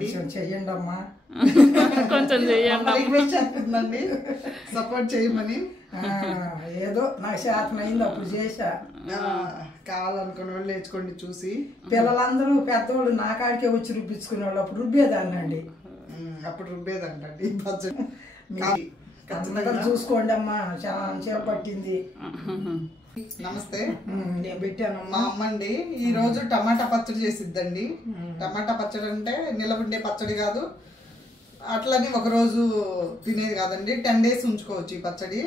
చేయండి చెయ్యండి అమ్మా, కొంచెం చెయ్యండి, సపోర్ట్ చేయమని. ఏదో నాకు శాతమైంది అప్పుడు చేసా. కావాలనుకున్న వాళ్ళు నేర్చుకోండి చూసి. పిల్లలందరూ పెద్దవాళ్ళు నా కాడికే వచ్చి రుబ్బించుకునే వాళ్ళు అప్పుడు రుబ్బేదాన్ని అండి. అప్పుడు రుబ్బేదండి పచ్చడి. చూసుకోండి అమ్మా, చాలా సేపు పట్టింది. నమస్తే, నేను పెట్టాను. మా అమ్మ అండి ఈ రోజు టమాటా పచ్చడి చేసిద్దండి. టమాటా పచ్చడి అంటే నిలబడే పచ్చడి కాదు, అట్లని ఒక రోజు తినేది కాదండి. 10 days ఉంచుకోవచ్చు ఈ పచ్చడి.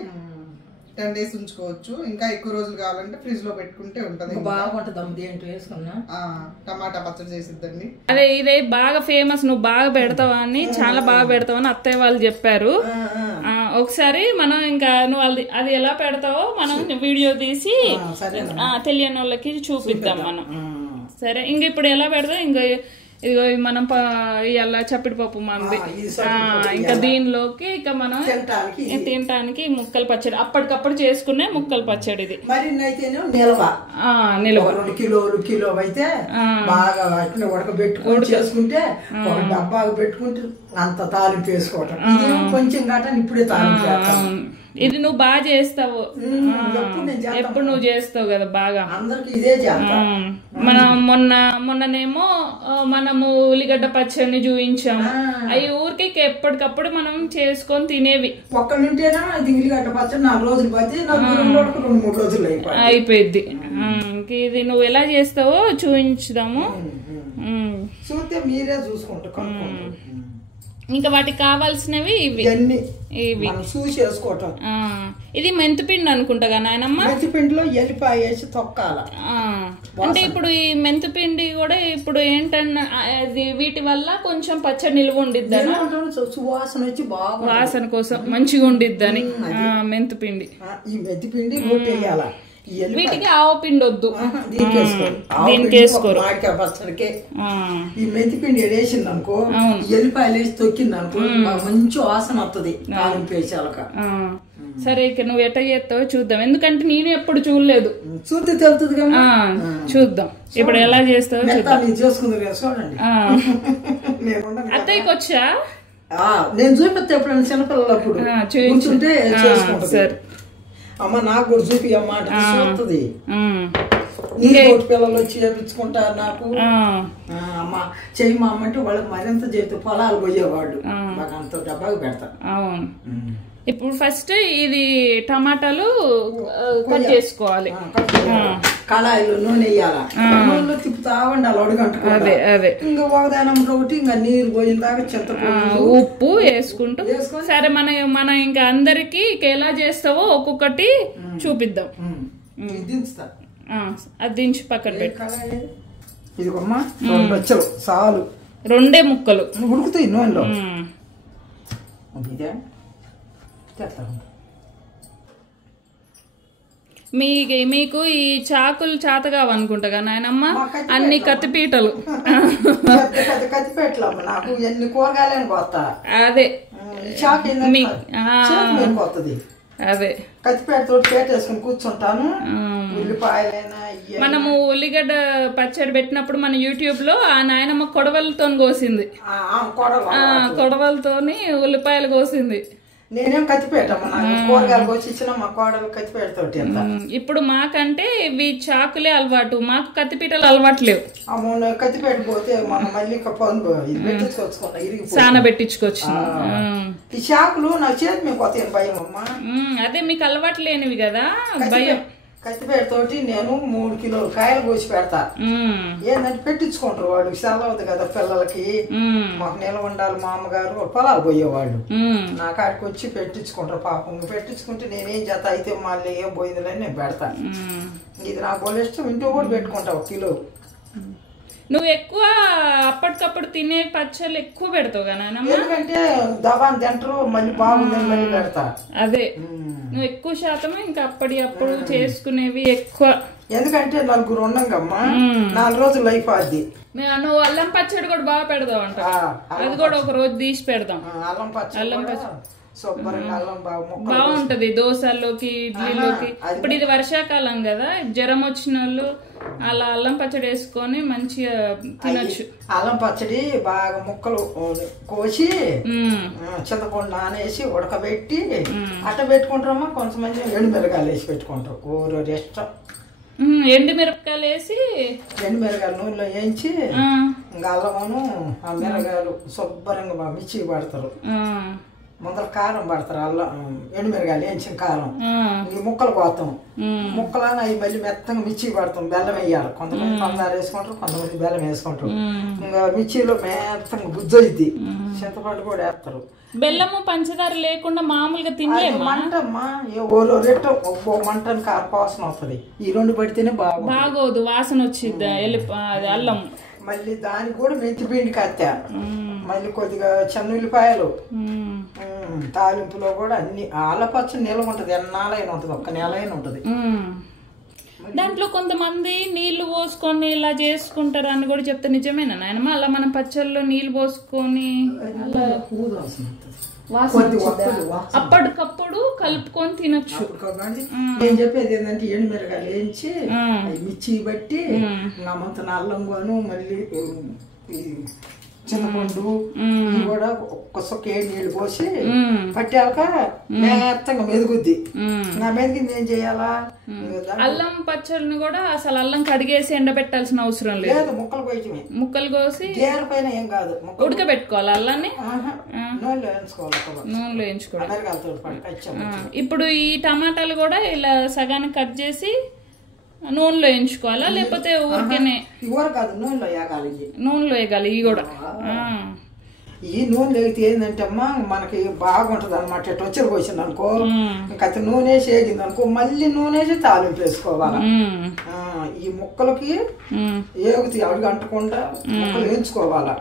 10 days ఉంచుకోవచ్చు. ఇంకా ఎక్కువ రోజులు కావాలంటే ఫ్రిడ్జ్ లో పెట్టుకుంటే ఉంటది. బాగుంటది. ఏంటో వేసుకున్నా టమాటా పచ్చడి చేసిద్దండి. అదే ఇదే బాగా ఫేమస్, నువ్వు బాగా పెడతావా అని, చాలా బాగా పెడతావు అని అత్తయ్య వాళ్ళు చెప్పారు. ఒకసారి మనం ఇంకా నువ్వు అది ఎలా పెడతావో మనం వీడియో తీసి తెలియని వాళ్ళకి చూపిద్దాం మనం. సరే, ఇంక ఇప్పుడు ఎలా పెడతావు? ఇంకా ఇదిగో మనం ఇలా చప్పిడి పప్పు మంది, ఇంకా దీనిలోకి ఇక మనం తినటానికి ముక్కలు పచ్చడి, అప్పటికప్పుడు చేసుకునే ముక్కలు పచ్చడి ఇది. నిల్వ 2 కిలో అయితే బాగా ఉడకబెట్టుకొని చేసుకుంటే ఒక డబ్బాగా పెట్టుకుంటే అంత తాలింపు వేసుకోవటం. కొంచెం గట్ట ఇప్పుడే తాలింపు. ఇది నువ్వు బాగా చేస్తావు, ఎప్పుడు నువ్వు చేస్తావు కదా బాగా. అందరికి ఇదే మనం మొన్ననేమో మనము ఉల్లిగడ్డ పచ్చడిని చూపించాము. అవి ఊరికి ఎప్పటికప్పుడు మనం చేసుకొని తినేవి. ఒక్కడుంటేనా అది ఉల్లిగడ్డ పచ్చడి 4 రోజులు పడితే 2-3 రోజులు అయిపోయింది. ఇది నువ్వు ఎలా చేస్తావో చూపించుదాము, చూస్తే మీరే చూసుకుంటా. ఇంకా వాటికి కావాల్సినవి ఇవి చూసి చేసుకోవటం. ఇది మెంతిపిండి అనుకుంటా నాయనమ్మ. మెంతిపిండిలో ఎల్లిపాయ వేసి తొక్కాల. అంటే ఇప్పుడు ఈ మెంతిపిండి కూడా ఇప్పుడు ఏంటన్నా వీటి వల్ల కొంచెం పచ్చడి నిల్వ ఉండిద్దని, సువాసన వచ్చి బాగా వాసన కోసం మంచిగా ఉండిద్దని మెంతిపిండి. ఈ మెంతిపిండి వేయాల. వీటికి ఆవపిండి వద్దు, దీనికి వేసుకోరు. పచ్చడికే ఈ మెంతిపిండి వేసింది అనుకో, ఎల్లిపాయలు వేసి తొక్కింది అనుకో మంచి వాసన వస్తుంది వేసాక. సరే, ఇక నువ్వు ఎట్లా చేస్తావో చూద్దాం, ఎందుకంటే నేను ఎప్పుడు చూడలేదు. చూస్తే తెలుస్తుంది కదా, చూద్దాం ఇప్పుడు ఎలా చేస్తావో చేసుకుంది కదా. చూడండి, అత్తయ్యకి వచ్చా నేను చూపిస్తే ఎప్పుడైనా చిన్నపిల్లలప్పుడు చూస్తుంటే సరే అమ్మ నాకు కూడా చూపి అమ్మ చూస్తుంది. పిల్లలు వచ్చి చేపించుకుంటారు నాకు. అమ్మ చెయ్యి మా అమ్మ అంటే వాళ్ళకి మరింత చేతి పొలాలు పోయేవాళ్ళు, మాకు అంత డబ్బాగా పెడతారు. ఇప్పుడు ఫస్ట్ ఇది టమాటాలు కట్ చేసుకోవాలి, కళాయిలో నూనె వేయాలి, నూనెలో తిప్పుతా ఉండాలి అడుగంటుకోవాలి. ఇంకా ఒకదానంలో ఒకటి ఇంకా నీరు పోయిన దాకా చింతపండు ఉప్పు వేసుకుంటూ. సరే, మన ఇంకా అందరికి ఎలా చేస్తావో ఒక్కొక్కటి చూపిద్దాం. దించుతా, అది దించి పక్కన పెట్టు. ఇదిగోమ్మా 2 బచ్చలు చాలు, 2 ముక్కలు ఉడుకుతాయి నూనెలో. మీకు ఈ చాకులు చాతగావు అనుకుంటా నాయనమ్మ, అన్ని కత్తిపీటలు. కత్తిపీటలు నాకు ఎన్ని కూరగాయలని కొత్త. అదే అదే కత్తిపేటతో పేటేసుకుని కూర్చుంటాను. ఉల్లిపాయలైనా మనము ఉల్లిగడ్డ పచ్చడి పెట్టినప్పుడు మన యూట్యూబ్ లో ఆ నాయనమ్మ కొడవలతో కోసింది, కొడవలతోని ఉల్లిపాయలు కోసింది. నేనేం కత్తిపేటమ్మా, నాకు కూరగాయలు కోసి ఇచ్చిన మా కోడలు కత్తిపేటతోటి. ఇప్పుడు మాకంటే ఇవి చాకులే అలవాటు, మాకు కత్తిపీటలు అలవాట్లేవు. అమ్మో కత్తిపేట పోతే మనం మళ్ళీ పెట్టించుకొచ్చుకున్నా, సాన పెట్టించుకోవచ్చు. ఈ చాకులు నా చేతి మీద కొత్త భయం అమ్మా. అదే మీకు అలవాటు లేనివి కదా భయం. కత్తిపేటతోటి నేను 3 కిలోలు కాయలు కోసి పెడతా. ఏంటంటే పెట్టించుకుంటారు వాళ్ళు, సెలవుది కదా పిల్లలకి, మాకు నిల్వ ఉండాలి. మా అమ్మగారు పొలాలు పోయేవాళ్ళు, నా కాడికి వచ్చి పెట్టించుకుంటారు. పాపం పెట్టించుకుంటే నేనేం చేస్తా, అయితే మళ్ళీ ఏం పోయిందని నేను పెడతా. ఇది నాకు బోల్ ఇష్టం, ఇంట్లో కూడా పెట్టుకుంటా 1 కిలో. నువ్వు ఎక్కువ అప్పటికప్పుడు తినే పచ్చళ్ళు ఎక్కువ పెడతావు కదా, ఎందుకంటే దవాన్ని తింటారు మళ్ళీ బాగుందని మళ్ళీ పెడతా. అదే నువ్వు ఎక్కువ శాతమే ఇంకా అప్పుడు చేసుకునేవి ఎక్కువ, ఎందుకంటే 4 ఉన్నాం కమ్మా, 4 రోజులు లైఫ్ అది. నువ్వు అల్లం పచ్చడి కూడా బాగా పెడతావు అంట, అది కూడా ఒక రోజు తీసి పెడదాం. అల్లం పచ్చడి శుభ్రంగా అల్లం బాగుంటది దోశల్లోకి ఇడ్లీలోకి. ఇప్పుడు ఇది వర్షాకాలం కదా, జ్వరం వచ్చిన వాళ్ళు అలా అల్లం పచ్చడి వేసుకొని మంచిగా తినొచ్చు. అల్లం పచ్చడి బాగా ముక్కలు కోసి చింతపండు నానేసి ఉడకబెట్టి అట్ట పెట్టుకుంటారమ్మా. కొంతమంది ఎండుమిరకాయలు వేసి పెట్టుకుంటారు, ఊరు ఇష్టం. ఎండుమిరపకాయలు వేసి ఎండుమిరకాయలు నూనెలో వేయించి ఇంకా అల్లమును ఆ మిరకాయలు శుభ్రంగా మిర్చి పడతారు. ముందర కారం పడతారు, అల్లం ఎండుమిరకాయలు వేయించిన కారం. ఈ ముక్కలు కోస్తాం, ముక్కలని అవి మళ్ళీ మెత్తగా మిర్చి పడతాం. బెల్లం వేయాలి, కొంతమంది పందాలు వేసుకుంటారు, కొంతమంది బెల్లం వేసుకుంటారు. ఇంకా మిర్చిలో మెత్తగా బుజ్జయిద్ది. చింతపండు కూడా వేస్తారు. బెల్లము పంచదార లేకుండా మామూలుగా తినలేమా? మంటమ్మా, ఓలో రెట్టు ఒక్కో మంటని కారపాసన వస్తుంది. ఈ రెండు పడితేనే బాగోదు, వాసన వచ్చిద్ది అల్లం. మళ్ళీ దానికి కూడా మెంతి పిండి కత్తా, మళ్ళీ కొద్దిగా చెన్నుల్లిపాయలు, తాలింపులో కూడా అన్ని ఆలపచ్చని నిల్వ ఉంటది. ఎన్నాళ్ళైనా ఉంటది, ఒక్క నెల అయినా ఉంటది. దాంట్లో కొంతమంది నీళ్లు పోసుకొని ఇలా చేసుకుంటారు అని కూడా చెప్తే నిజమేనా నాయనమ్మ? అలా మనం పచ్చళ్ళలో నీళ్లు పోసుకొని అప్పటికప్పుడు కలుపుకొని తినొచ్చు. నేను చెప్పేది ఏంటంటే ఎండుమిరకాయలు వేయించి మిర్చి బట్టి నమ్మంత అల్లంగాను మళ్ళీ చింతపండు కూడా ఒక్క సొక్క నీళ్ళు పోసి పట్టాక మెత్తంగా మెదుగుద్ది. నా మెదిగింది ఏం చెయ్యాలా? అల్లం పచ్చడిని కూడా అసలు అల్లం కడిగేసి ఎండబెట్టాల్సిన అవసరం లేదు, ముక్కలు కోయటమే. ముక్కలు కోసి పైన ఏం కాదు, ఉడకబెట్టుకోవాలి. అల్లాన్ని నూనెలో వేయించుకోవాలి, నూనెలో వేయించుకోవాలి. ఇప్పుడు ఈ టమాటాలు కూడా ఇలా సగానికి కట్ చేసి నూనెలో వేయించుకోవాలా, లేకపోతే ఊరికేనే? కాదు, నూనెలో వేగాలి. నూనెలో వేగాలి ఇవి కూడా. ఈ నూనె వేగితే ఏంటంటే అమ్మా మనకి బాగుంటది అనమాట. టొచ్చరు పోసింది అనుకో, ఇంకా నూనె వేసి వేగింది అనుకో, మళ్ళీ నూనె వేసి తాలింపు వేసుకోవాలి. ఈ ముక్కలకి ఏగుతాయి, అడుగు అంటకుండా ముక్కలు వేయించుకోవాలా.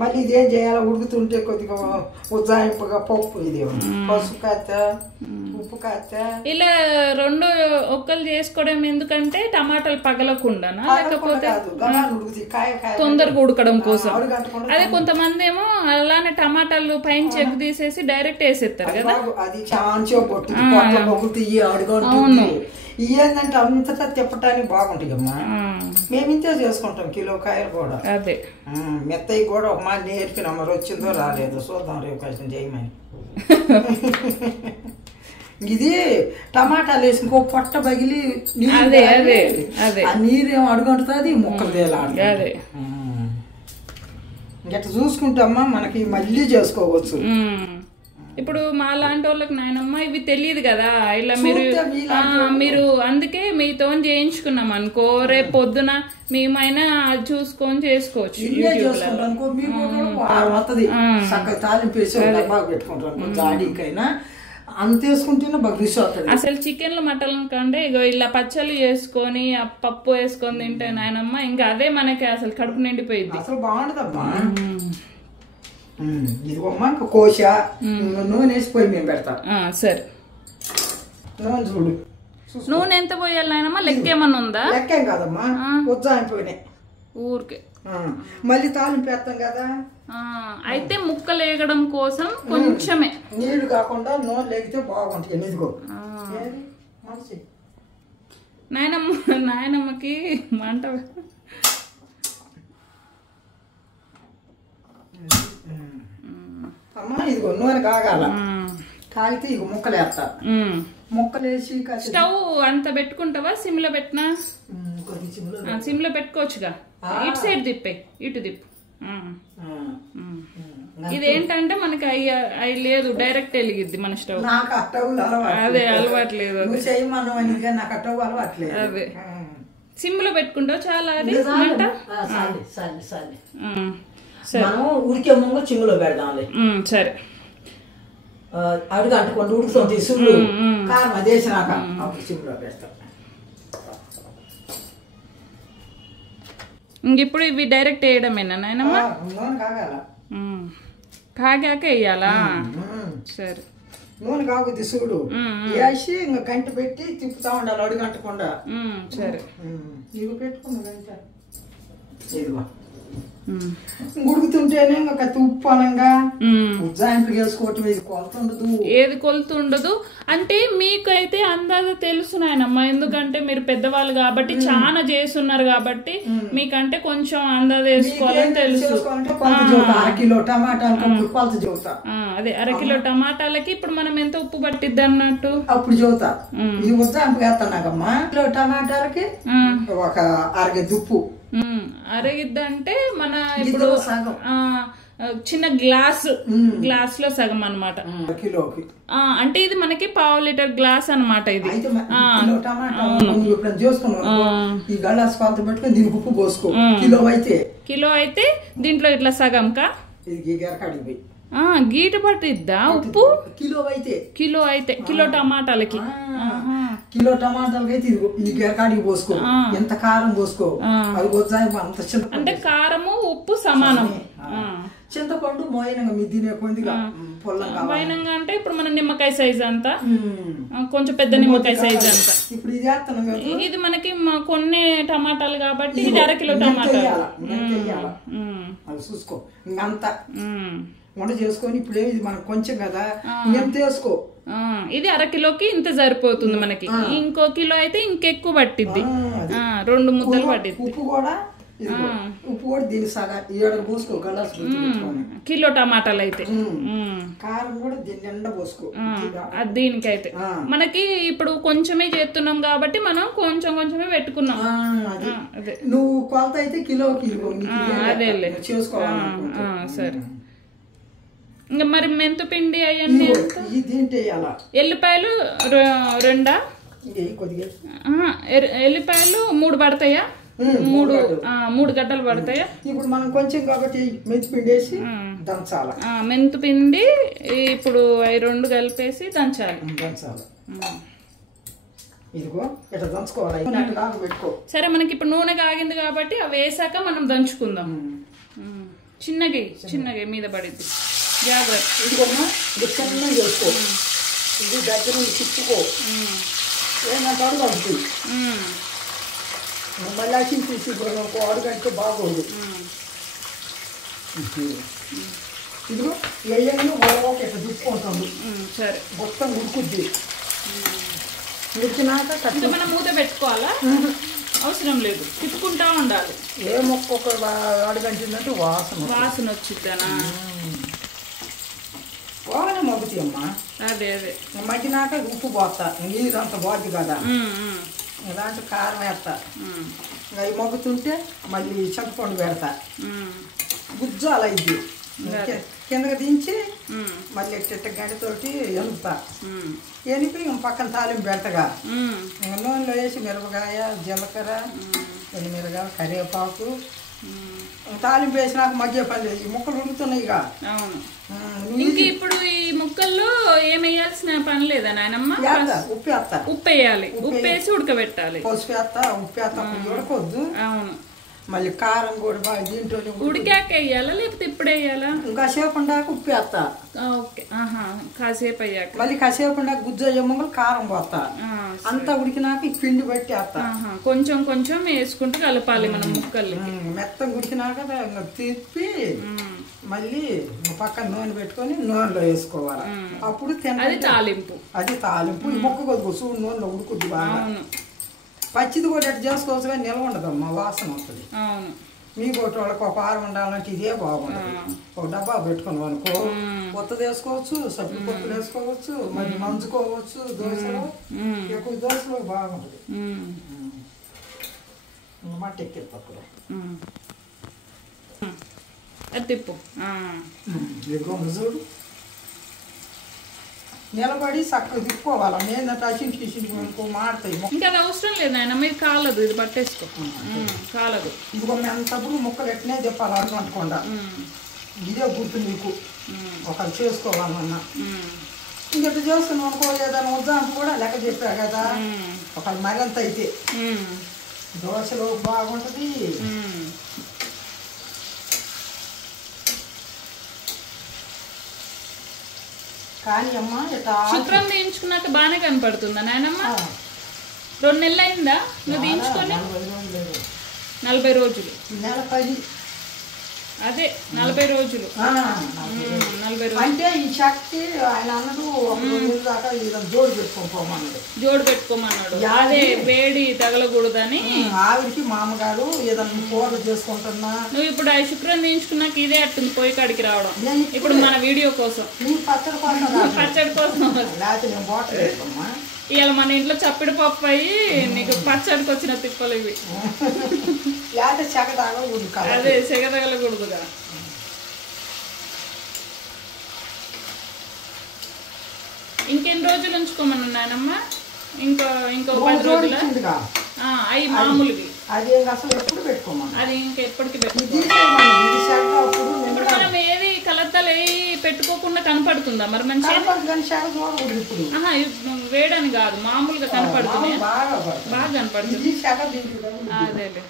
మళ్ళీ ఇదేం చేయాలి? ఉడుకుతుంటే కొద్దిగా ఉజ్జాయింపుగా పప్పు, ఇది పసుపు కాస్త, ఉప్పు కాస్త, ఇలా రెండు ఒక్కలు చేసుకోవడం ఎందుకంటే టమాటాలు పగలకుండా, లేకపోతే తొందరగా ఉడకడం కోసం. అదే కొంతమంది ఏమో అలానే టమాటాలు పైన చెక్ తీసేసి డైరెక్ట్ వేసేస్తారు కదా, అది చాలా పొట్టుతాయి, అడుగుంటుంది. ఏంటంటే అంతటా తిప్పటానికి బాగుంటాయి అమ్మా. మేము ఇంతే చేసుకుంటాం, కిలో కాయలు కూడా. అదే మెత్తయి కూడా ఒక మాట నేర్పిన, మరి వచ్చిందో రాలేదు చూద్దాం రేపు కొంచెం చేయమని. ఇది టమాటాలు వేసి ఇంకో పొట్ట పగిలి ఆ నీరేమో అడుగుంటుంది, ముక్కలు తేలాడుతుంది. ఇంకట్లా చూసుకుంటామా మనకి మళ్ళీ చేసుకోవచ్చు. ఇప్పుడు మా లాంటి వాళ్ళకి నాయనమ్మ ఇవి తెలియదు కదా, ఇలా మీరు అందుకే మీతో చేయించుకున్నాం అనుకో, రేపు పొద్దున మేమైనా చూసుకొని చేసుకోవచ్చు. అసలు చికెన్లు మటన్ కంటే ఇగో ఇలా పచ్చళ్ళు చేసుకొని పప్పు వేసుకొని తింటే నాయనమ్మ ఇంకా అదే మనకి అసలు కడుపు నిండిపోయింది. అసలు బాగుంటదమ్మా. ఇదిగోమ్మా కోశ నూనె వేసిపోయి మేము పెడతాం. సరే, నూనె చూడు. నూనె ఎంత పోయాలి నాయనమ్మ? లెక్క ఏమన్నా ఉందా? లెక్కేం కాదమ్మా, ఉజ్జాయిపోయినాయి ఊరికే. మళ్ళీ తాలింపు వేస్తాం కదా. అయితే ముక్కలు వేగడం కోసం కొంచెమే నీళ్లు కాకుండా నూనె లేగితే బాగుంటుంది. ఇదిగో నాయనమ్మకి మంట. అమ్మా ఇదిగో నూనె కాగాల, కాగితే ఇగో ముక్కలు వేస్తా. ముక్కలు వేసి స్టవ్ అంత పెట్టుకుంటావా? సిమ్ లో పెట్టినా? సిమ్ లో పెట్టుకోవచ్చుగా. ఇటు సైడ్ తిప్పే, ఇటు తిప్పు. ఇదేంటంటే మనకి అవి లేదు, డైరెక్ట్ వెలిగిద్ది మన స్టవ్. అదే అలవాట్లేదు, అదే సిమ్ లో పెట్టుకుంటావు చాలా. అది ఉడికే ముందు చిమ్ములో పెడదాం. సరే, అడుగు అంటుకోండి, ఉడుకుతుంది సుళ్ళు కారం అది వేసినాక అప్పుడు చిమ్ములో పెడతాం. ఇంకిప్పుడు ఇవి డైరెక్ట్ వేయడమేనా నాయనమ్మ? కాగాక వేయాలా? సరే, నూనె కాగుద్ది చూడు, వేసి ఇంకా గంట పెట్టి తిప్పుతా ఉండాలి, అడుగు అంటకుండా. సరే, ఇవి పెట్టుకున్నా గంట. ఇదిగో ఉడుకుతుంటేనే ఇంకా ఉప్పు అనంగా ఉజ్జాయింపు వేసుకోవటం ఇది కొలత ఉండదు, ఏది కొలత ఉండదు. అంటే మీకైతే అందాజ తెలుసు నాయనమ్మ, ఎందుకంటే మీరు పెద్దవాళ్ళు కాబట్టి చాలా చేస్తున్నారు కాబట్టి మీకంటే కొంచెం అందాజ వేసుకోవాలని తెలుసు. అరకిలో టమాటాలు కొలత చెబుతా. అదే అరకిలో టమాటాలకి ఇప్పుడు మనం ఎంత ఉప్పు పట్టిద్ది అన్నట్టు అప్పుడు చెబుతా. ఈ ఉజ్జాయింపు వేస్తున్నాకమ్మా కిలో టమాటాలకి ఒక అరగెద్దు ఉప్పు. అరగిద్దంటే మన ఇప్పుడు చిన్న గ్లాస్ లో సగం అన్నమాట కిలోకి. అంటే ఇది మనకి 1/2 లీటర్ గ్లాస్ అన్నమాట ఇది. ఈ గలాస్ కొలత పెట్టుకుని దీనికి ఉప్పు పోసుకో. కిలో అయితే దీంట్లో ఇట్లా సగం కా గీట పట్టిద్దా ఉప్పు? కిలో అయితే కిలో టమాటాలకి కిలో టమాటాలకి అయితే ఈ గెరకాడికి పోసుకో. ఎంత కారం పోసుకో, అది అంత చిన్న అంటే కారము ఉప్పు సమానం. చింతపండు మోయినంగా మీ తినే కొద్దిగా మోయినంగా అంటే ఇప్పుడు మన నిమ్మకాయ సైజ్ అంతా, కొంచెం పెద్ద నిమ్మకాయ సైజ్ అంతా. ఇప్పుడు ఇది వేస్తున్నాం కదా, ఇది మనకి కొన్ని టమాటాలు కాబట్టి ఇది అరకిలో టమాటాలు అది చూసుకో. ఇంకంతా వంట చేసుకొని ఇప్పుడు ఇది మనకు కొంచెం కదా ఎంత వేసుకో. ఇది అరకిలోకి ఇంత సరిపోతుంది మనకి. ఇంకో కిలో అయితే ఇంకెక్కువ పట్టిద్ది, 2 ముద్దలు పట్టిద్ది. ఉప్పు కూడా దీని సగా 7 పోసుకో. గలాస్ కిలో టమాటాలు అయితే కారం కూడా దీని నిండా పోసుకో. దీనికైతే మనకి ఇప్పుడు కొంచెమే చేస్తున్నాం కాబట్టి మనం కొంచెమే పెట్టుకున్నాం. అదే నువ్వు కొలత అయితే కిలోకి అదే చేసుకోవాలి. సరే. ఇంకా మరి మెంతు పిండి అవన్నీ ఎల్లిపాయలు 2 ఎల్లిపాయలు 3 పడతాయా? 3 గడ్డలు పడతాయా? ఇప్పుడు మనం కొంచెం కాబట్టి మెంతు పిండి వేసి దంచాలి. మెంతు పిండి ఇప్పుడు 2 కలిపేసి దంచాలి. ఇదిగో ఇట్లా దంచుకోవాలి. సరే, మనకి ఇప్పుడు నూనె కాగింది కాబట్టి అవి వేసాక మనం దంచుకుందాం. చిన్నగా మీద పడిద్ది, జాగ్రత్త. ఇదిగోమ్మా ఇది చిన్నగా చేసుకో. ఇది దగ్గర తిప్పుకో. ఏమంటే అడుగు అంటుంది మళ్ళీ అచ్చింది తీసి అడుగంటే బాగోదు. ఇదిగో వేయంగా ఒక ఇట్లా తిప్పుకుంటుంది. సరే, మొత్తం ఉడుకుద్ది. ఉడికినాక మనం మూత పెట్టుకోవాలా? అవసరం లేదు, తిప్పుకుంటా ఉండాలి. ఏ మొక్క ఒక అడుగంటుందంటే వాసన వచ్చిద్దానా? బాగానే మొగ్గుతాయి అమ్మా. అదే మగ్గినాక ఉప్పు పోస్తా. నీరంతా బాగుంది కదా, ఇలాంటి కారం వేస్తా. అవి మొగ్గుతుంటే మళ్ళీ చింతపండు పెడతా. గుజ్జాలు అయింది కిందకి దించి మళ్ళీ గంటతోటి ఎనుపుతా. ఎనిపి పక్కన తాలింపు పెడతగా. నూనెలో వేసి మిరపకాయ, జీలకర్ర, మిరపకాయ, కరివేపాకు తాలింపు వేసినాక మధ్య పని లేదు. ఈ ముక్కలు ఉడుకుతున్నాయిగా. ఇంక ఇప్పుడు ఈ ముక్కల్లో ఏమేయాల్సిన పని లేదా నాయనమ్మ? ఉప్పు వేస్తా. ఉప్పు వేయాలి, ఉప్పు వేసి ఉడకబెట్టాలి. పసుపు వేస్తా, ఉప్పు వేస్తా. ఉడకొద్దు. అవును. మళ్ళీ కారం కూడా బాగా దీంట్లో ఉడికాక వేయాలా లేకపోతే ఇప్పుడు వేయాలా? కాసేపు ఉండాక ఉప్పు వేస్తా. ఓకే, కాసేపు అయ్యాక మళ్ళీ కాసేపు ఉండాక గుజ్జు అయ్యే ముక్కలు కారం పోస్తా. అంతా ఉడికినాక ఈ పిండి బట్టి వేస్తా. కొంచెం వేసుకుంటూ కలపాలి మనం ముక్కల్ని. మెత్తం ఉడికినాక తిప్పి మళ్ళీ పక్కన నూనె పెట్టుకొని నూనెలో వేసుకోవాలి. అప్పుడు అది తాలింపు. ఈ మొక్క కొద్దిగా చూడు నూనెలో ఉడుకుద్ది బాగా. పచ్చిది కూడా ఎట్లా చేసుకోవచ్చు కానీ నిల్వ ఉండదమ్మా, వాసన వస్తుంది. మీ కొట్టు వాళ్ళకి ఒక వారం ఉండాలంటే ఇదే బాగుంటుంది. ఒక డబ్బా పెట్టుకున్నాం అనుకో, కొత్తది వేసుకోవచ్చు, సబ్బు కొత్తలు వేసుకోవచ్చు, మళ్ళీ నంచుకోవచ్చు. దోశలో ఎక్కువ దోశలో బాగుంటుంది. మట్టి ఎక్కింది తప్పుడు తిప్పు. చూడు నిలబడి చక్కగా తిప్పుకోవాలి. ఏంటంటే అసింటి మాడతాయి. ఇంకా అది అవసరం లేదు ఆయన, మీరు కాలదు, ఇది పట్టేసుకో. కాలదు. ఇదిగో అంతప్పుడు ముక్కలు ఎట్నే తిప్పాలి అనుకోకుండా. ఇదే గుర్తు మీకు ఒకరు చేసుకోవాలన్నా. ఇంకెట్లా చేస్తున్నాం అనుకో, ఏదైనా ఉదాహరణ కూడా లెక్క చెప్పా కదా. ఒకరు మరింత అయితే దోశలో బాగుంటుంది. కానీ అమ్మ శుభ్రం తీయించుకున్నాక బాగానే కనపడుతుందా నాయనమ్మ? 2 నెలలు అయిందా నువ్వు తీయించుకొని? 40 రోజులు. నెల 10. అదే 40 రోజులు. 40 రోజులు అంటే ఈ శక్తి ఆయన అన్నడు ఒక 2 రోజుల దాకా జోడు పెట్టుకోమన్నాడు. జోడు పెట్టుకోమన్నాడు. అదే వేడి తగలకూడదని. ఆవిడికి మామగారు ఏదన్నా కూరలు చేసుకుంటున్నా. నువ్వు ఇప్పుడు ఆ శుక్రం తీయించుకున్నాక ఇదే అట్టుంది పొయ్యి కాడికి రావడం. ఇప్పుడు మన వీడియో కోసం, పచ్చడి కోసం పచ్చడి కోసం. లేకపోతే నేను బాటిల్ వేసుకోమ్మా. ఇవాళ మన ఇంట్లో చప్పిడి పప్పు అయ్యి నీకు పచ్చడికి వచ్చిన తిప్పలు ఇవి. లేకపోతే చెగ తగలకూడదు. అదే సెగ తగలకూడదు కదా. ఇంకెన్ని రోజులు ఉంచుకోమన్నా నాయనమ్మ? ఇంకో 10 రోజులు అవి మామూలువి. అది అసలు ఎప్పుడు పెట్టుకోమన్నా? అది ఇంకా ఎప్పటికి పెట్టుకో. మనం ఏది కలద్దలు పెట్టుకోకుండా కనపడుతుందా మరి మంచిగా? వేడని కాదు, మామూలుగా కనపడుతుంది. బాగా కనపడుతుంది. అదేలే.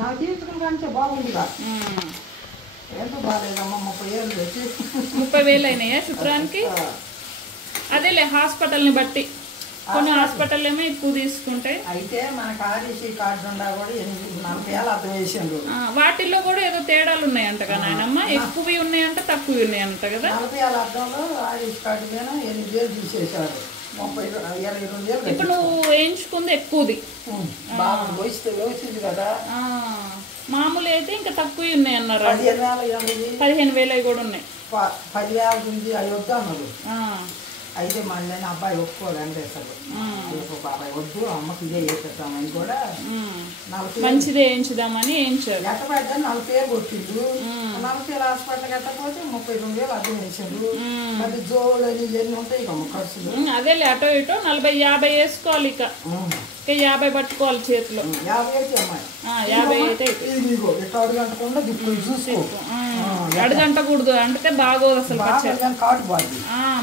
నాకు తీసుకుని కానీ బాగుందిగా. ఎంతో బాగాలేదమ్మా. 30,000 అయినాయా శుక్రానికి? అదేలే హాస్పిటల్ని బట్టి. కొన్ని హాస్పిటల్ ఏమో ఎక్కువ తీసుకుంటాయి. అయితే మనకు ఆర్టీసీ కార్డు ఉండా కూడా 40,000 అర్థం చేసిండ్రు. వాటిల్లో కూడా ఏదో తేడాలు ఉన్నాయంట కదా నాయనమ్మ. ఎక్కువ ఉన్నాయంట, తక్కువ ఉన్నాయంట కదా. 40,000 అర్థంలో ఆర్టీసీ కార్డు మీద 8,000 తీసేశారు. 22,000. ఇప్పుడు నువ్వు వేయించుకుంది ఎక్కువది. బాగా వచ్చింది కదా. మామూలు అయితే ఇంకా తక్కువ ఉన్నాయి అన్నారు. 15,000 అవి కూడా ఉన్నాయి. 10,000 ఉంది. అవి వద్దు అన్నారు. అయితే మళ్ళీ అబ్బాయి ఒప్పుకోడు అంటే అసలు బాబాయ్ వద్దు, అమ్మకి ఇదే చేసేద్దామని కూడా మంచిదే వేయించుదామని వేయించారు. ఎట్ట పెద్ద 40,000 కొట్టిండు. 40,000 హాస్పిటల్ కట్టకపోతే 32,000 అర్థం వేసిండు. మళ్ళీ జోడని ఇవన్నీ ఉంటాయి ఇక ఖర్చులు. అదేలే అటో ఇటో 40-50 వేసుకోవాలి. ఇక 50 పట్టుకోవాలి చేతిలో. 50 అయితే అమ్మాయి 50 అయితే ఇట్లా అడుగంటకుండా చూసుకో. అడుగంటకూడదు అంటే బాగోదు అసలు.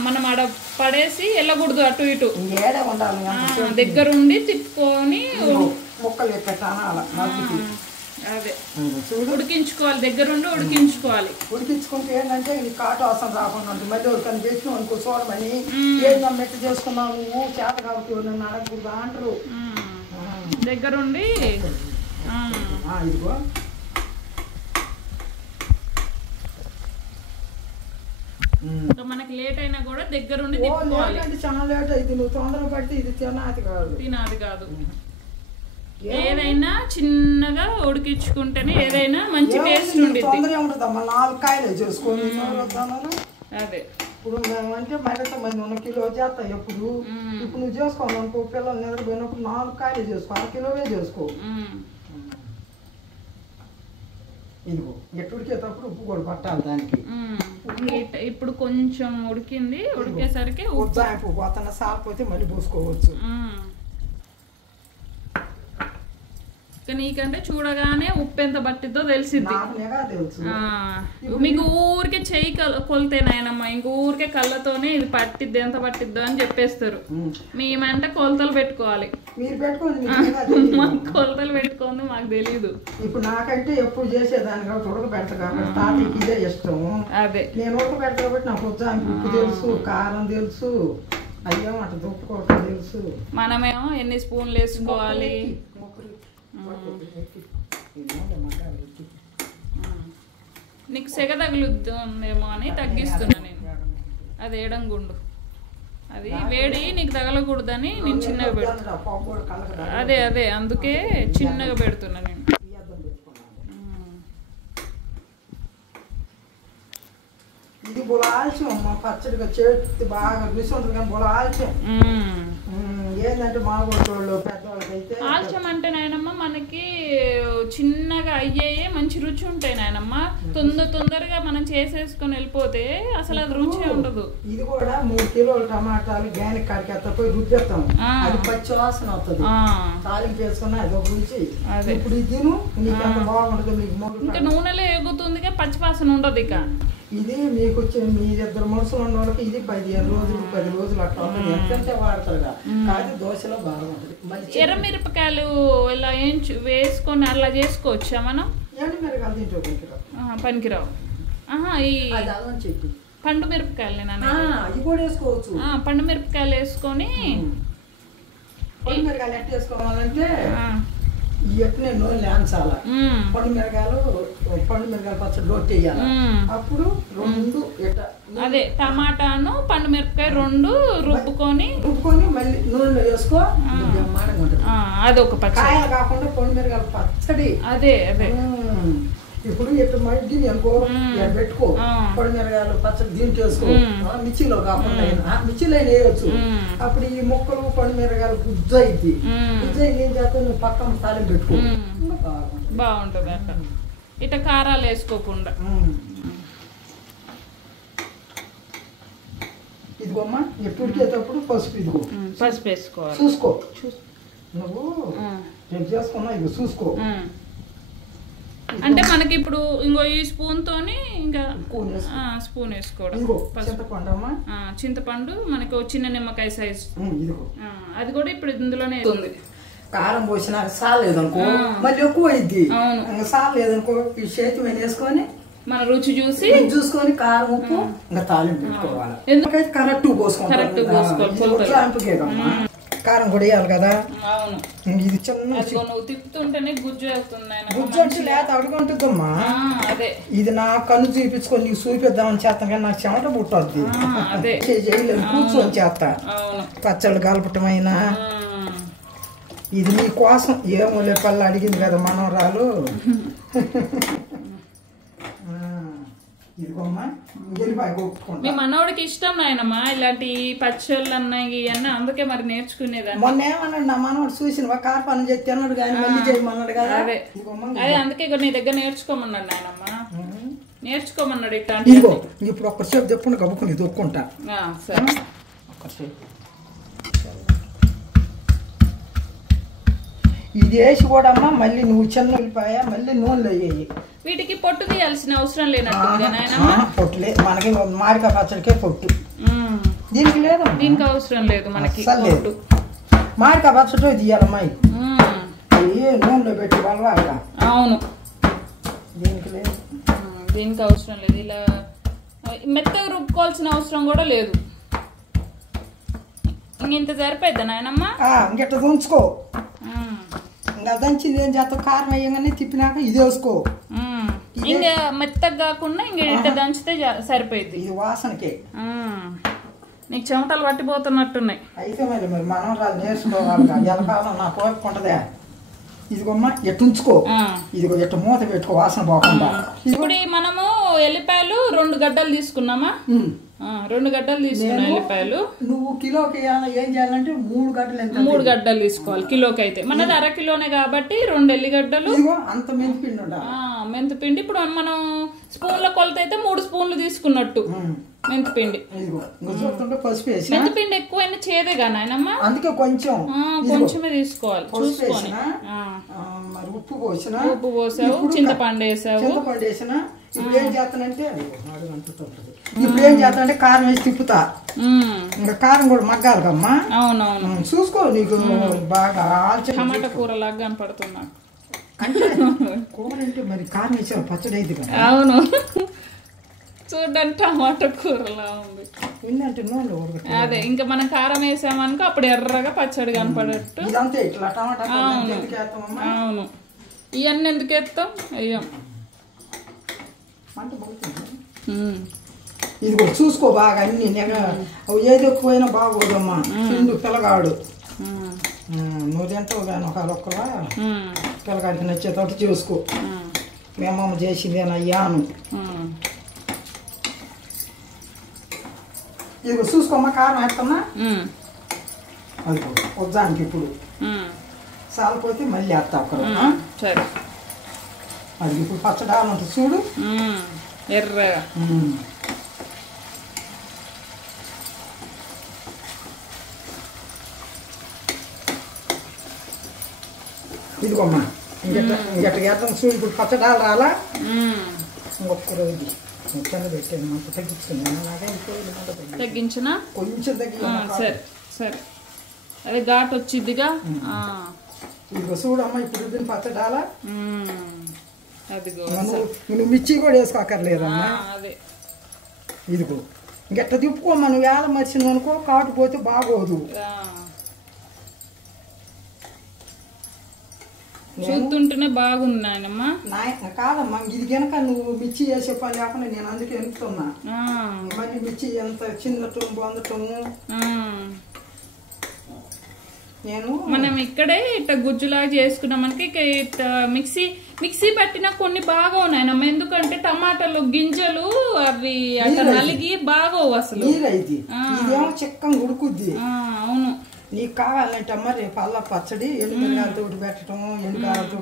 మనం ఆడ పడేసి వెళ్ళకూడదు అటు ఇటు. దగ్గరుండి తిప్పుకొని ముక్కలు పెట్టాను. అదే ఉడికించుకోవాలి, దగ్గరుండి ఉడికించుకోవాలి. ఉడికించుకుంటే ఏంటంటే ఇది కాటు వాసన రాకుండా ఉంటుంది. మళ్ళీ ఉడికని పెట్టిన అనుకో చూడమని ఏదో మెట్టు చేసుకున్నావు నువ్వు చేత కాబట్టి నన్ను అడగకూడదు అంటారు. దగ్గరుండి ఇదిగో మనకి లేట్ అయినా కూడా దగ్గరుండి తిప్పుకోవాలి. చాలా లేట్ అయితే నువ్వు తొందర పడితే ఇది తినాది కాదు. ఏదైనా చిన్నగా ఉడికించుకుంటేనే ఏదైనా మంచి టేస్ట్ ఉండిద్ది. తొందరగా ఉంటుందమ్మా. 4 కాయలు చేసుకోండి. అదే ఇప్పుడు అంటే మరింత మంది 1 కిలో చేస్తాయి. ఎప్పుడు ఇప్పుడు నువ్వు చేసుకోవాలి అనుకో, పిల్లలు నిద్రపోయినప్పుడు 4 కాయలు చేసుకో, 1 కిలోవే చేసుకో. ఇదిగో ఎట్టు ఉడికేటప్పుడు ఉప్పు కూడా పట్టాలి దానికి. ఇప్పుడు కొంచెం ఉడికింది, ఉడికేసరికి ఉప్పు పోతున్న సాలిపోతే మళ్ళీ పోసుకోవచ్చు. నీకంటే చూడగానే ఉప్పు ఎంత పట్టిద్దో తెలిసింది. మీకు ఊరికే చెయ్యి కొలితేనాయనమ్మా, ఇంక ఊరికే కళ్ళతోనే ఇది పట్టిద్ది ఎంత పట్టిద్దో అని చెప్పేస్తారు. మేమంటే కొలతలు పెట్టుకోవాలి. మీరు పెట్టుకోండి. కొలతలు పెట్టుకోండి మాకు తెలీదు. ఇప్పుడు నాకంటే ఎప్పుడు చేసేదాన్ని కాబట్టి ఉడకబెడతా కాబట్టి తాతకి ఇదే ఇష్టం. అదే నేను ఉడకబెడతా కాబట్టి నాకు ఉప్పు తెలుసు, కారం తెలుసు, అయ్యేమాట దుప్పుకోవటం తెలుసు. మనమేమో ఎన్ని స్పూన్లు వేసుకోవాలి. నీకు సెగ తగులుతుందేమో అని తగ్గిస్తున్నా నేను. అది ఏడంగుండు, అది వేడి నీకు తగలకూడదని నేను చిన్నగా పెడుతున్నా. అదే అందుకే చిన్నగా పెడుతున్నా నేను. ఇది బులాల్చం అమ్మ. పచ్చడిగా చేతి బాగా రుచి ఉంటుంది కానీ బులాల్చం ఏంటంటే మా వాళ్ళు పెద్దవాళ్ళకైతే ఆల్చం అంటే నాయనమ్మ మనకి చిన్నగా అయ్యాయే మంచి రుచి ఉంటాయి నాయనమ్మ. తొందరగా మనం చేసేసుకొని వెళ్ళిపోతే అసలు అది రుచి ఉండదు. ఇది కూడా 3 కిలోల టమాటాలు గ్యానిక్ కాడికి పోయి రుద్దేస్తాం. అది పచ్చి వాసన వస్తుంది. తాలింపు వేసుకున్నా అది ఒక రుచి. ఇప్పుడు ఇది తిను, నీకు ఎంత బాగుంటుంది. మీకు ఇంకా నూనెలో ఎగుతుందిగా, పచ్చి వాసన ఉండదు. ఇక ఇది మీకు మీ 2 మనుషులు ఉన్న వాళ్ళకి ఇది 15 రోజులు 10 రోజులు అట్లా ఉంటుంది. ఎంతంటే వాడతారు కానీ దోశలో బాగుంటుంది. ఎర్రమిరపకాయలు ఇలా వేసుకొని అలా చేసుకోవచ్చా మనం? ఎండుమిరపకాయలు తింటాం పనికిరావు. చెప్పి పండు మిరపకాయలు ఇవి కూడా వేసుకోవచ్చు. పండు మిరపకాయలు వేసుకొని పండు మిరపకాయలు ఎట్లా వేసుకోవాలంటే ఎట్లనే నూనె లేంచాలా పండు మిరగాయలు పచ్చడి రొట్టె వేయాలి అప్పుడు 2 అదే టమాటాను పండు మిరపకాయ 2 రుబ్బుకొని మళ్ళీ నూనెలో వేసుకో అదొక పచ్చడి కాయలు కాకుండా పండు మిరగాయల పచ్చడి అదే అదే ఇప్పుడు ఎప్పుడు మడ్డి అనుకో పెట్టుకో పొడి మిరగాయలు పచ్చడి దీంట్లో వేసుకో మిర్చిలో కాకుండా మిర్చిలో వేయచ్చు అప్పుడు ఈ ముక్కలు పొడి మిరగాయలు గుజ్జు అయింది గుజ్జు అయింది ఏం చేస్తా నువ్వు పక్కన తాలింపు పెట్టుకో బాగుంటుంది అట్లా ఇట్లా కారాలు వేసుకోకుండా ఇదిగోమ్మా ఎప్పుడుకేటప్పుడు పసుపు ఇదిగో పసుపు వేసుకోవాలి చూసుకో నువ్వు ఏం చేసుకున్నా ఇదిగో చూసుకో అంటే మనకి ఇప్పుడు ఇంకో ఈ స్పూన్ తోని ఇంకా స్పూన్ వేసుకోవడం చింతపండు మనకు చిన్న నిమ్మకాయ సైజ్ అది కూడా ఇప్పుడు ఇందులోనే ఉంది కారం పోసిన సాలేదనుకో మళ్ళీ ఎక్కువ అయింది సాలేదనుకో ఈ చేతి మీద వేసుకొని మన రుచి చూసుకొని కారం ఉప్పు ఇంకా తాలింపు పెట్టుకోవాలి ఎందుకంటే కరెక్ట్ పోసుకోవాలి కారం కూడా వేయాలి కదా ఇది చిన్న తిప్పుతుంటేనే గుజ్జు వేస్తుంది గుజ్జు లేత అడుగుంటుందమ్మా ఇది నా కన్ను చూపించుకొని నీకు చూపిద్దామని చేస్తాను కానీ నాకు చెమట పుట్టద్ది చేయలేదు కూర్చొని చేస్తా పచ్చళ్ళు కలపటమైనా ఇది నీ కోసం ఏమో లేపల్లా అడిగింది కదా మనవరాలు మీ మనోడికి ఇష్టం నాయనమ్మా ఇలాంటి పచ్చళ్ళు అన్నాయి అన్న అందుకే మరి నేర్చుకునేదాన్ని మొన్న ఏమన్నాడు నా మనోడు చూసిన కార్పానం చేస్తే అన్నాడు కానీ మళ్ళీ చేయమన్నాడు కదా అదే అందుకే నీ దగ్గర నేర్చుకోమన్నాడు నాయనమ్మా నేర్చుకోమన్నాడు ఇట్లా ఇప్పుడు ఒక్కసేపు చెప్పుకుంటే గబుకుని దొక్కుంటా సరే ఇది వేసి కూడా అమ్మా మళ్ళీ నువ్వు చిన్న ఉల్లిపాయ మళ్ళీ నూనెలో వేయి వీటికి పొట్టు తీయాల్సిన అవసరం లేనట్టు పొట్టు లేదు మనకి మామిడికాయ పచ్చడికే పొట్టు దీనికి లేదు దీనికి అవసరం లేదు మనకి మామిడికాయ పచ్చడి తీయాలమ్మా నూనెలో పెట్టి వాళ్ళ అవును దీనికి లేదు దీనికి అవసరం లేదు ఇలా మెత్తగా రుబ్బుకోవాల్సిన అవసరం కూడా లేదు ఇంత సరిపోద్దా నాయనమ్మా ఇంకెట్ట ఉంచుకో ఇంకా దంచింది ఏం చేస్తావు కారం వేయగానే తిప్పినాక ఇది వేసుకో ఇంకా మెత్తగా కాకుండా ఇంకా ఇట్ట దంచితే సరిపోయింది ఇది వాసనకే నీకు చెమటలు పట్టిపోతున్నట్టున్నాయి అయితే మరి మనం రాదు నేర్చుకోవాలి ఎలకాలం నా కోరుకుంటదే ఇదిగోమ్మా ఎట్టు ఉంచుకో ఇదిగో ఎట్టు మూత పెట్టుకో వాసన పోకుండా ఇప్పుడు మనము ఎల్లిపాయలు 2 గడ్డలు తీసుకున్నామా 2 గడ్డలు తీసుకున్నా ఎల్లిపాయలు నువ్వు కిలోకి ఏం చేయాలంటే 3 గడ్డలు ఎంత 3 గడ్డలు తీసుకోవాలి కిలోకి అయితే మనది 1/2 కిలోనే కాబట్టి 2 ఎల్లిగడ్డలు అంత మెంతిపిండి మెంతిపిండి ఇప్పుడు మనం స్పూన్ల కొలత అయితే 3 స్పూన్లు తీసుకున్నట్టు మెంతిపిండి మెంతిపిండి ఎక్కువైనా చేదేగా నాయనమ్మ అందుకే కొంచెమే తీసుకోవాలి చూసుకొని ఉప్పు పోసావు చింతపండు వేసావు ఇప్పుడు ఏం చేస్తానంటే ఇప్పుడు ఏం చేస్తానంటే కారం వేసి తిప్పుతా ఇంకా కారం కూడా మగ్గాలి కమ్మా అవునవును చూసుకో నీకు బాగా టమాటా కూర లాగా కనపడుతున్నా అంటే కూర అంటే మరి కారం వేసారు పచ్చడి అయితే కదా అవును చూడ్డానికి టమాటా కూరలా ఉంది ఏంటంటే అదే ఇంకా మనం కారం వేసామనుకో అప్పుడు ఎర్రగా పచ్చడి కనపడట్టు అవును ఇవన్నీ ఎందుకు వేస్తాం అయ్యాం ఇది కూడా చూసుకో బాగా అన్ని ఏది ఎక్కువైనా బాగోదమ్మా పిండు పిల్లగాడు నువ్వు తింటావు కానీ ఒకళ్ళొక్కలా పిల్లగాడికి నచ్చేటట్టు చూసుకో మేమమ్మ చేసింది అని అయ్యాను ఇది చూసుకోమ్మా కారం వేస్తామా అది వద్దానికి ఇప్పుడు సాలిపోతే మళ్ళీ వేస్తా ఒక సరే అది ఇప్పుడు పచ్చడాలు ఉంటుంది చూడు ఎర్రగా ఇదిగోమ్మా ఇంకెట్ట వేద్దాం చూడు ఇప్పుడు పచ్చడాలు రాలా ఇంకొక రోజు పెట్టాను మాకు తగ్గించుకున్నాను తగ్గించిన కొంచెం సరే సరే అదే ఘాట్ వచ్చిద్దిగా ఇదిగో చూడమ్మా ఇప్పుడు దీన్ని పచ్చడాలా అదిగో నువ్వు మిర్చి కూడా వేసుకోకర్లేదమ్మా అదే ఇదిగో ఇంకెట్ట తిప్పుకోమ్మా నువ్వు వేళ మర్చింది అనుకో కాటు పోతే బాగోదు చూస్తుంటేనే బాగుంది నాయనమ్మ. కాదమ్మా ఇది కనుక నువ్వు మిర్చి చేసే పని లేకుండా నేను అందుకే ఎనుకుతున్నా. మళ్ళీ మిర్చి ఎంత చిన్నటం పొందటము. నేను మనం ఇక్కడే ఇట్లా గుజ్జులాగా చేసుకున్నాం. మనకి ఇట్లా మిక్సీ పట్టిన కొన్ని బాగా ఉన్నాయనమ్మ. ఎందుకంటే టమాటాలు గింజలు అవి అట్లా నలిగి బాగోవు అసలు. ఇదేమో చిక్కగా ఉడుకుద్ది. అవును. నీకు కావాలంటే అమ్మ రేపు అల్ల పచ్చడి ఎండుమిరగాయలతో పెట్టడం, ఎండుకాయలతో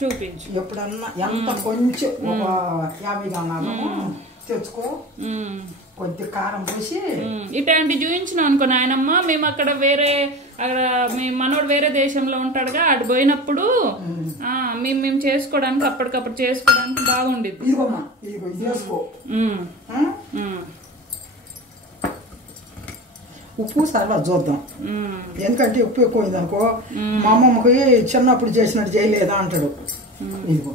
చూపించు. ఎప్పుడన్నా ఎంత కొంచెం ఒక 50 గ్రాములు తెచ్చుకో, కొద్ది కారం పోసి. ఇట్లాంటి చూపించినాం అనుకో నాయనమ్మ. మేము అక్కడ మీ మనోడు వేరే దేశంలో ఉంటాడుగా, అటు పోయినప్పుడు మేము చేసుకోవడానికి అప్పటికప్పుడు చేసుకోవడానికి బాగుండేది. ఇదిగోమ్మా ఇదిగో ఇది వేసుకో. ఉప్పు సర్వా చూద్దాం. ఎందుకంటే ఉప్పు ఎక్కువైంది అనుకో మా అమ్మమ్మకి చిన్నప్పుడు చేసినట్టు చేయలేదా అంటాడు. ఇదిగో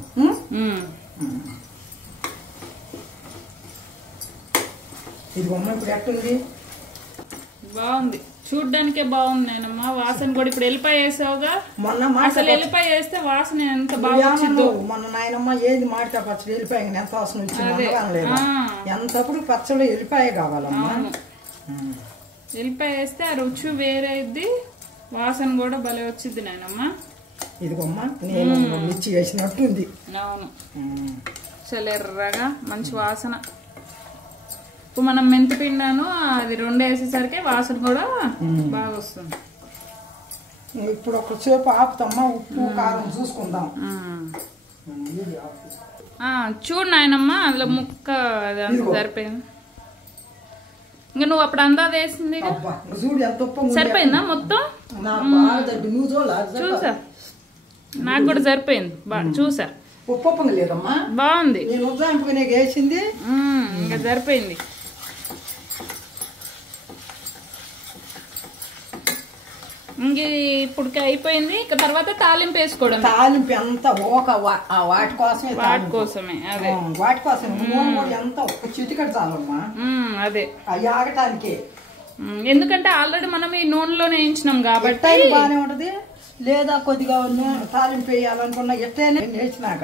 ఇదిగోమ్మ ఇప్పుడు ఎట్టుంది? బాగుంది, చూడ్డానికే బాగుంది నాయనమ్మ. వాసన కూడా ఇప్పుడు ఎల్లిపాయ వేసావుగా, మొన్న అసలు ఎల్లిపాయ వేస్తే వాసన ఎంత బాగా. మొన్న నాయనమ్మ ఏది మామిడికాయ పచ్చడి ఎల్లిపాయ ఎంత వాసన వచ్చింది. ఎంతప్పుడు పచ్చడి ఎల్లిపాయ కావాలమ్మా. ఎల్లిపాయ వేస్తే ఆ రుచి వేరే అయింది, వాసన కూడా భలే వచ్చింది నాయనమ్మ. ఇదిగోమ్మా నేను మిర్చి వేసినట్టుంది. అవును, చాలా ఎర్రగా మంచి వాసన. ఇప్పుడు మనం మెంతి పిండాను అది 2 వేసేసరికి వాసన కూడా బాగా వస్తుంది. ఇప్పుడు ఒకసేపు ఆపుతామ్మా, ఉప్పు కారం చూసుకుందాం. చూడు నాయనమ్మ, అందులో ముక్క సరిపోయింది. ఇంకా నువ్వు అప్పుడు అందాది వేసింది సరిపోయిందా మొత్తం? చూసా, నాకు కూడా సరిపోయింది. చూసా బాగుంది, ఇంకా సరిపోయింది. ఇంక ఇప్పుడు అయిపోయింది. ఇక తర్వాత తాలింపు వేసుకోవడం. తాలింపు ఎంత వాటి కోసమే, అదే వాటి కోసం ఎంత చిటికటి చాలమ్మా. అదే అవి ఆగటానికే. ఎందుకంటే ఆల్రెడీ మనం ఈ నూనెలోనే వేయించినాం కాబట్టి బాగానే ఉంటది. లేదా కొద్దిగా తాలింపు వేయాలనుకున్నా ఎట్టైనా వేసినాక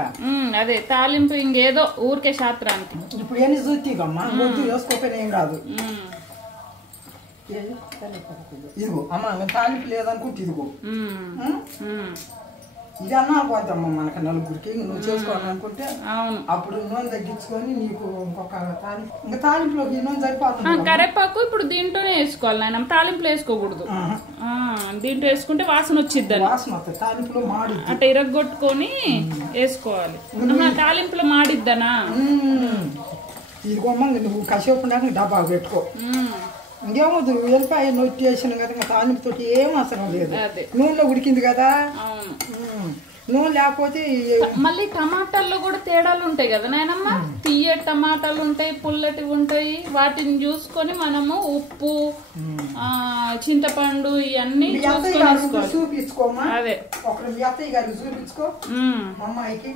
అదే తాలింపు ఇంకేదో ఊరికే శాస్త్రానికి. ఇప్పుడు ఎన్ని చూస్తీగమ్మా, వద్దు వేసుకోకపోయినా ఏం కాదు. ఇదిగో అమ్మా తాలింపు లేదనుకుంటే ఇదిగో ఇది అన్నా పోద్దమ్మా మనకు నలుగురికి. నువ్వు చేసుకోవాలనుకుంటే అప్పుడు నూనె తగ్గించుకొని నీకు ఇంకొక తాలింపు, ఇంకా తాలింపులోకి నూనె సరిపోతుంది. కరేపాకు ఇప్పుడు దీంట్లోనే వేసుకోవాలి నాయన, తాలింపులో వేసుకోకూడదు. దీంట్లో వేసుకుంటే వాసన వచ్చిద్ది. వాసన వస్తుంది తాలింపులో మాడి అట్ట ఇరగొట్టుకొని వేసుకోవాలి. తాలింపులో మాడిద్దనా? ఇదిగోమ్మా నువ్వు కసేపు డబ్బా పెట్టుకో. ఇంకేమొద్దు, ఎల్లిపాయ నొట్టి వేసిన కదా తాలింపుతో ఏం అవసరం లేదు. నూనెలో ఉడికింది కదా. నూనె లేకపోతే మళ్ళీ టమాటాల్లో కూడా తేడాలు ఉంటాయి కదా నాయనమ్మ. తీయ టమాటాలు ఉంటాయి, పుల్లటివి ఉంటాయి. వాటిని చూసుకొని మనము ఉప్పు, చింతపండు ఇవన్నీ చూపించుకోమా. అదే ఒకరు మీ అత్తయ్య గారికి చూపించుకో, అమ్మాయికి.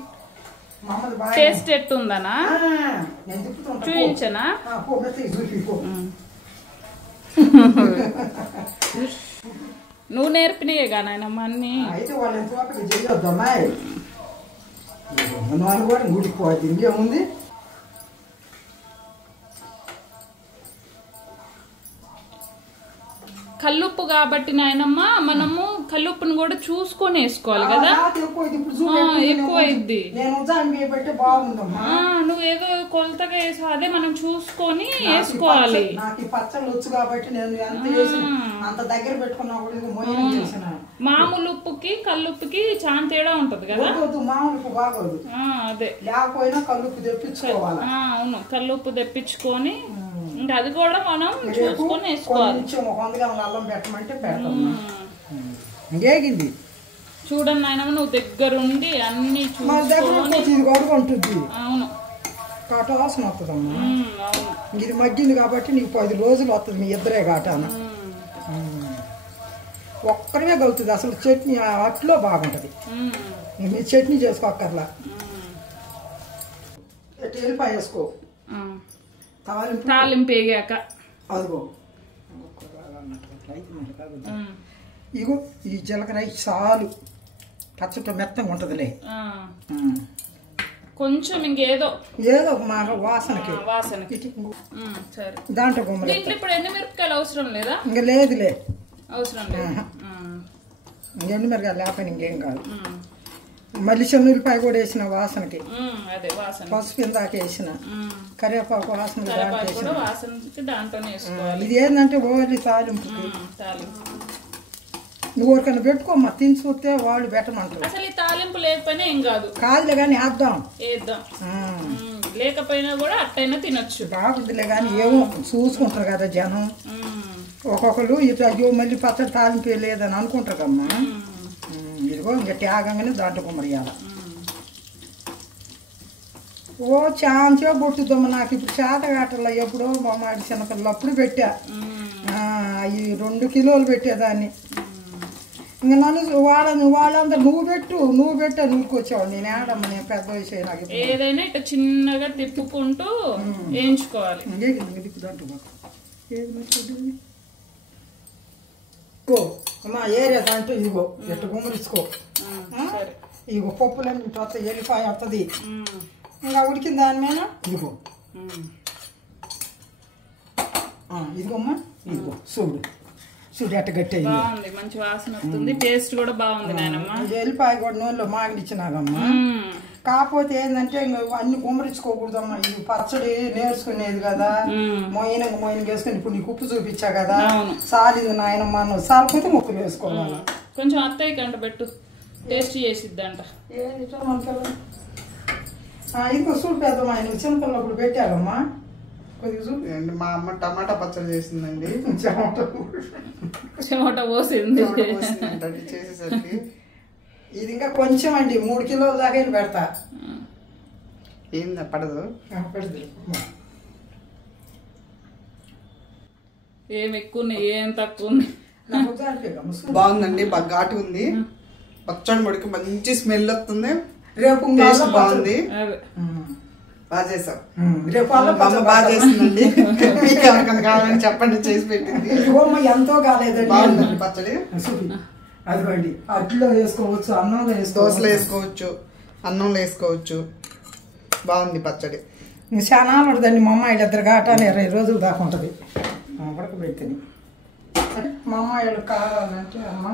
టేస్ట్ ఎట్టుందనా చూపించనా? నువ్వు నేర్పినయేగా నాయనమ్మ అన్ని. అయితే వాళ్ళు ఎంత చేయొద్దమ్మా, కూడా గుడిపోద్ది. ఇంకేముంది? కల్లుప్పు కాబట్టి నాయనమ్మ మనము కల్లుప్పును కూడా చూసుకొని వేసుకోవాలి కదా, ఎక్కువ అయింది. నువ్వేదో కొలతగా వేసావు, అదే మనం చూసుకొని వేసుకోవాలి. మామూలు ఉప్పుకి కల్లుప్పుకి చాలా తేడా ఉంటది కదా. అదే అవును, కల్లుప్పు తెప్పించుకొని ఇంకా అది కూడా మనం చూసుకొని వేసుకోవాలి. చూడండి ఆయన నువ్వు దగ్గరుండి అన్ని ఉంటుంది. అవును, కాటవాసన వస్తుందమ్మా. ఇది మగ్గింది కాబట్టి నీకు 10 రోజులు వస్తుంది. మీ ఇద్దరే కాటాను ఒక్కరిమే కలుగుతుంది. అసలు చట్నీ అట్లో బాగుంటది. మీరు చట్నీ చేసుకోక్కర్లా. ఎల్లిపాయ వేసుకో, తాలింపు వేగాక. అదిగో ఇగో ఈ జీలకర్ర చాలు. పచ్చట్లో మెత్తగా ఉంటదిలే. కొంచెం ఇంకేదో ఏదో మా వాసనకి సరే. దాంట్లో దీంట్లో ఇప్పుడు ఎండుమిరపకాయలు అవసరం లేదా? ఇంకా లేదులే, అవసరం లేదు. ఎండుమిరపకాయలు లేకపోయినా ఇంకేం కాదు. మళ్ళీ చెన్నుల్లిపాయ కూడా వేసిన వాసనకి, పసుపు ఇందాక వేసిన, కరివేపాకు వాసన ఇది ఏంటంటే ఓన్లీ తాలింపుకి. నువ్వు ఎవరికైనా పెట్టుకోమ్మా, తిని చూస్తే వాళ్ళు పెట్టమంటారు. అసలు ఈ తాలింపు లేకపోయినా ఏం కాదు, కాదులే కానీ వేద్దాం, లేకపోయినా కూడా అట్టయినా తినొచ్చు. బాగుందిలే కానీ ఏమో చూసుకుంటారు కదా జనం. ఒక్కొక్కరు ఇది అయ్యో మళ్ళీ పచ్చడి తాలింపు లేదని అనుకుంటారు కమ్మా. ఇదిగో ఇంకా త్యాగంగానే దాంట్లో కుమ్మరియాల. ఓ చాంచో బొట్టుద్దమ్మ, నాకు ఇప్పుడు చేత కాటల్లో ఎప్పుడో మాడి చిన్నపిల్లలు అప్పుడు పెట్టా, ఈ 2 కిలోలు పెట్టేదాన్ని. ఇంకా నన్ను వాళ్ళంతా నువ్వు పెట్టా నువ్వుకొచ్చావు. నేను ఆడమ్మ, నేను పెద్ద వయసు నాకు. ఏదైనా ఇట్లా చిన్నగా తిప్పుకుంటూ వేయించుకోవాలి. అమ్మా ఏరియా దాంట్లో ఇదిగో ఎట్టు గుమ్మరించుకో. ఇగో పప్పులన్నీ వస్తా, ఎల్లిపాయ వస్తుంది. ఇంకా ఉడికిన దాని మీద ఇదిగో ఇదిగోమ్మా, ఇదిగో చూడు ఎట్ట గట్టి బాగుంది, మంచి వాసన వస్తుంది, టేస్ట్ కూడా బాగుంది నాయనమ్మ. ఎల్లిపాయ కూడా నూనెలో మాగిడిచ్చినాగమ్మా. కాకపోతే ఏంటంటే అన్ని గుమ్మరించుకోకూడదమ్మా, ఇది పచ్చడి నేర్చుకునేది కదా. మొయినంగా వేసుకుని ఇప్పుడు నీకు ఉప్పు చూపించా కదా, సాలింది నాయనమ్మ, నువ్వు సాలిపోతే ముక్కలు వేసుకోవాలి. కొంచెం అత్తయ్య కంట పెట్టు, టేస్ట్ చేసిద్దంట. ఇదిగో చూడు పెద్దమ్మా, నువ్వు చిన్నపిల్లప్పుడు పెట్టావమ్మా. కొద్దిగా చూడు, మా అమ్మ టమాటా పచ్చడి చేసిందండి, టమాటా పోసింది చేసేసరికి. ఇది ఇంకా కొంచెం అండి, 3 కిలోల దాకా పెడతా. ఏందా పడదు, ఏం ఎక్కువ ఉన్నాయి ఏం తక్కువ ఉన్నాయి. బాగుందండి, బాగా ఘాటు ఉంది. పచ్చడి ముడికి మంచి స్మెల్ వస్తుంది, రేపు బాగుంది, బాగా చేసాం. రేపు అమ్మ బాగా చేస్తుందండి. మీకు ఎవరికైనా కావాలని చెప్పండి, చేసి పెట్టింది. ఎంతో కాలేదండి, బాగుందండి పచ్చడి. అదిగోండి, అట్లో వేసుకోవచ్చు, అన్నంలో దోశలో వేసుకోవచ్చు, అన్నంలో వేసుకోవచ్చు. బాగుంది పచ్చడి. చాలా ఉంటుందండి. మా అమ్మాయిలు 2 ఘాటాలు 20 రోజులు దాకా ఉంటుంది ఉడకబెట్టింది. మా అమ్మాయిలు కావాలంటే అమ్మ,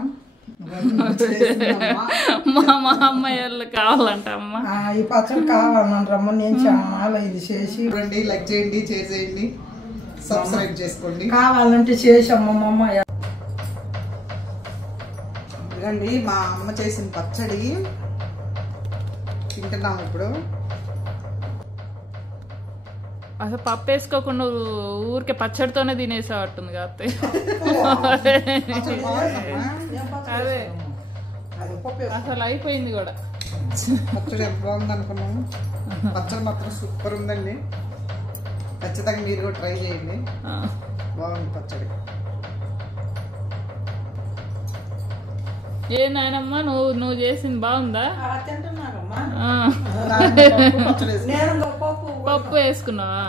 మా అమ్మాయిలు కావాలంట అమ్మ, ఈ పచ్చడి కావాలంటారు అమ్మ. నేను చాలా ఇది చేసి లైక్ చేయండి, షేర్ చేయండి, సబ్స్క్రైబ్ చేసుకోండి. కావాలంటే చేసి అమ్మ. మా అమ్మాయి ఇదండి మా అమ్మ చేసిన పచ్చడి తింటున్నాము ఇప్పుడు. అసలు పప్పు వేసుకోకుండా ఊరికే పచ్చడితోనే తినేసేవాటుంది కాబట్టి. అదే అసలు అయిపోయింది కూడా. పచ్చడి ఎంత బాగుంది అనుకున్నాము. పచ్చడి మాత్రం సూపర్ ఉందండి, ఖచ్చితంగా మీరు కూడా ట్రై చేయండి, బాగుంది పచ్చడి. ఏ నాయనమ్మా, నువ్వు చేసింది బాగుందా? పప్పు వేసుకున్నావా?